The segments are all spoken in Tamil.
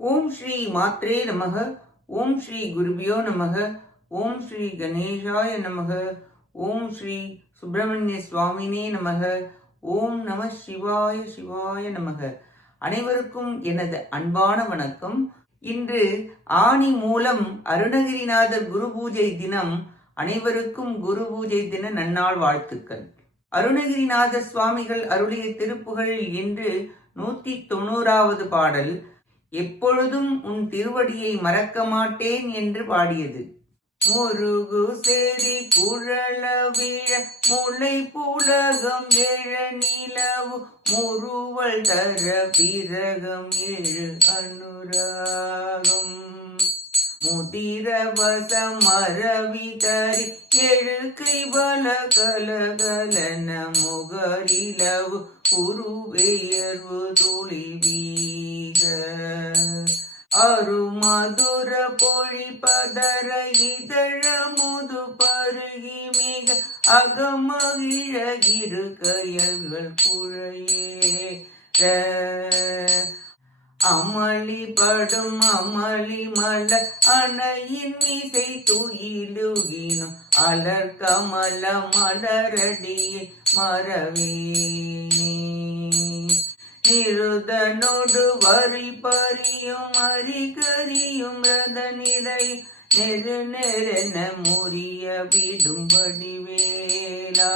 ஓம் ஸ்ரீ மாத்ரே நமக ஓம் ஸ்ரீ குருபியோ நமக ஓம் ஸ்ரீ கணேஷாய நமக ஓம் ஸ்ரீ சுப்பிரமணிய சுவாமினே நமக ஓம் நம சிவாய சிவாய நமக. அனைவருக்கும் எனது அன்பான வணக்கம். இன்று ஆணி மூலம் அருணகிரிநாதர் குரு பூஜை தினம் அனைவருக்கும் குரு பூஜை தின நன்னாள் வாழ்த்துக்கள். அருணகிரிநாத சுவாமிகள் அருளிய திருப்புகழில் இன்று நூத்தி தொண்ணூறாவது பாடல் எப்பொழுதும் உன் திருவடியை மறக்க மாட்டேன் என்று பாடியது. முருகு சேரி குழலவிழ முளை புலகம் எழ நிலவு முருவல் தர பிறகம் எழு அனுராகம். முதிரவச மரவி தரி எழுக்கை பல கலகலன முகரிலவு குருவேயர்வு துளி அருமதுர பொழி இதழ முது பருகி மிக அகமகிழகிரு கயல்கள் குழையே அமளி படும் அமளி மல அணையின் மீசை துயிலுகினும் அலர் கமல மலரடியை மறவேனே நிருதனோடு வரி பறியும் நெரு நெருன முறிய விடும் வடிவேலா.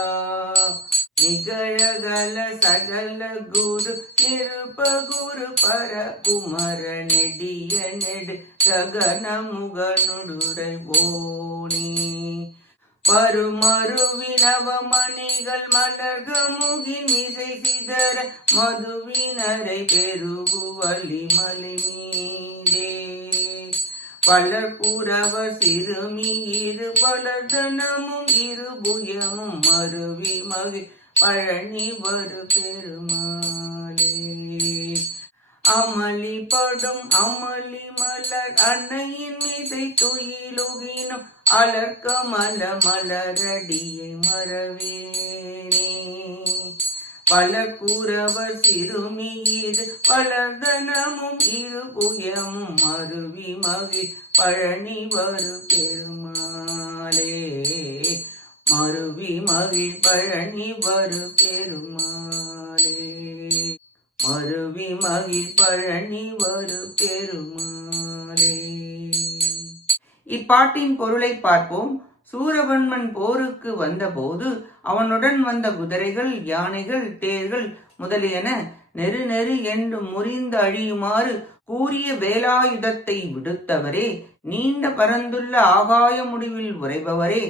நிகழகல சகல குரு நிருப குரு பர குமர நெடிய நெடு ககன முகனுடுரை போனி. பருமருவினவமணிகள் மலர்க முகின் மிசை சிதற மதுவினரை பெருகு வலிமலி வளர்புறவ சிறுமி இரு பலதனமும் இரு புயமும் மருவி மகி பழனி வரு பெருமாளே. அமளி படும் அமளி மலர் அன்னையின் மீசை துயிலுகினும் அலர்க்க மல மலரடியை மறவேனே. பலகுறவர் சிறுமியிரு பலதனமும் இரு புயமும் மருவி மகி பழனி வரு பெருமாளே மருவி மகிழ். பழனி வரு பெருமாளே மருவி மகிழ். பழனி வரு பெருமாளே. இப்பாட்டின் பொருளை பார்ப்போம். சூரபன்மன் போருக்கு வந்தபோது அவனுடன் வந்த குதிரைகள் யானைகள் தேர்கள் முதலியன நெரு நெரு என்று முறிந்து அழியுமாறு கூறிய வேலாயுதத்தை விடுத்தவரே நீண்ட பரந்துள்ள ஆகாய முடிவில் உறைபவரே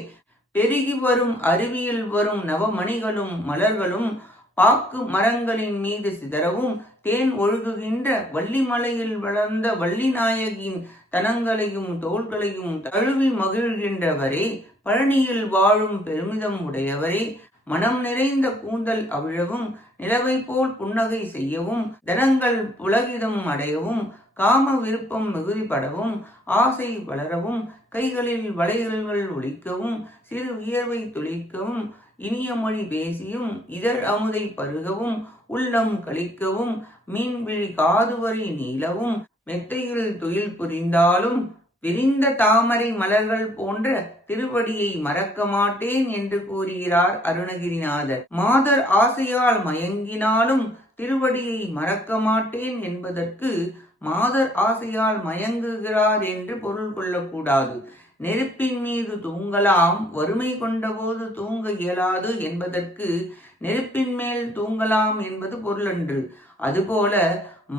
பெருகி வரும் அருவியில் வரும் நவமணிகளும் மலர்களும் பாக்கு மரங்களின் மீது சிதறவும் தேன் ஒழுகுகின்ற வள்ளிமலையில் வளர்ந்த வள்ளிநாயகியின் தனங்களையும் தோள்களையும் தழுவி மகிழ்கின்றவரே பழனியில் வாழும் பெருமிதம் உடையவரே மனம் நிறைந்த கூந்தல் அவிழவும் நிலவை போல் புன்னகை செய்யவும் தனங்கள் புலகிதம் அடையவும் காம விருப்பம் மிகுதிப்படவும் ஆசை வளரவும் கைகளில் வளையல்கள் ஒழிக்கவும் சிறு வியர்வை துளிக்கவும் இனிய மொழி பேசியும் இதழ் அமுதை பருகவும் உள்ளம் கழிக்கவும் மீன்விழி காதுவரி நீளவும் மெத்தையில் துயில் புரிந்தாலும் விரிந்த தாமரை மலர்கள் போன்ற திருவடியை மறக்க மாட்டேன் என்று கூறுகிறார் அருணகிரிநாதர். மாதர் ஆசையால் மயங்கினாலும் திருவடியை மறக்க மாட்டேன் என்பதற்கு மாதர் ஆசையால் மயங்குகிறார் என்று பொருள் கொள்ளக்கூடாது. நெருப்பின் மீது தூங்கலாம் வறுமை கொண்டபோது தூங்க இயலாது என்பதற்கு நெருப்பின் மேல் தூங்கலாம் என்பது பொருளன்று. அதுபோல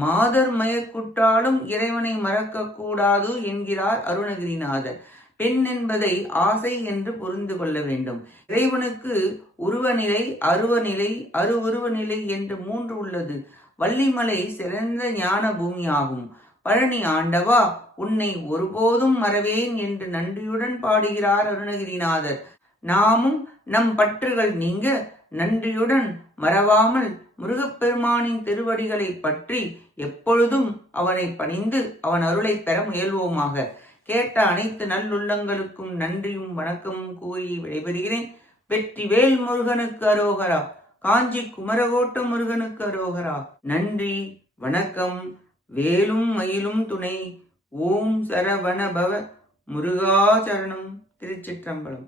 மாதர் மயக்குற்றாலும் இறைவனை மறக்கக்கூடாது என்கிறார் அருணகிரிநாதர். பெண் என்பதை ஆசை என்று புரிந்து கொள்ள வேண்டும். இறைவனுக்கு உருவநிலை அருவநிலை அருவுருவநிலை என்று மூன்று உள்ளது. வள்ளிமலை சிறந்த ஞான பூமியாகும். பழனி ஆண்டவா உன்னை ஒருபோதும் மறவேன் என்று நன்றியுடன் பாடுகிறார் அருணகிரிநாதர். நாமும் நம் பற்றுகள் நீங்க நன்றியுடன் மறவாமல் முருகப்பெருமானின் திருவடிகளை பற்றி எப்பொழுதும் அவனை பணிந்து அவன் அருளை பெற முயல்வோமாக. கேட்ட அனைத்து நல்லுள்ளங்களுக்கும் நன்றியும் வணக்கமும் கூறி விடைபெறுகிறேன். வெற்றி வேல் முருகனுக்கு அரோகரா. காஞ்சி குமரகோட்ட முருகனுக்கு அரோகரா. நன்றி வணக்கம். வேலும் மயிலும் துணை. ஓம் சரவண பவ. முருகா திருச்சிற்றம்பலம்.